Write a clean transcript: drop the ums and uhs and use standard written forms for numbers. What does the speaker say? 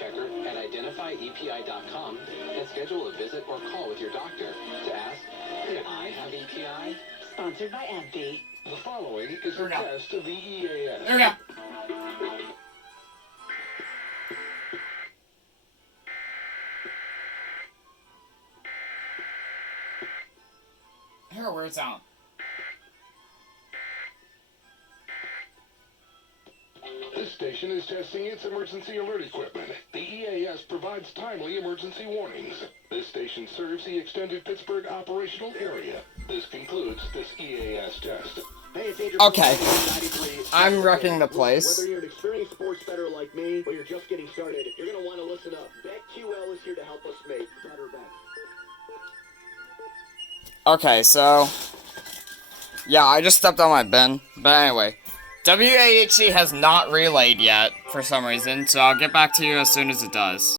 checker at identifyepi.com and schedule a visit or call with your doctor to ask, "Can I have EPI?" Sponsored by AbbVie. The following is a test of the EAS. There we go. Here, where it's out. This station is testing its emergency alert equipment. The EAS provides timely emergency warnings. This station serves the extended Pittsburgh operational area. This concludes this EAS test. Okay. I'm wrecking the place. Whether you're an experienced sports bettor like me or you're just getting started, you're going to want to listen up. BetQL is here to help us make better bets. Okay, so... yeah, I just stepped on my bin. But anyway, WAHC has not relayed yet, for some reason, so I'll get back to you as soon as it does.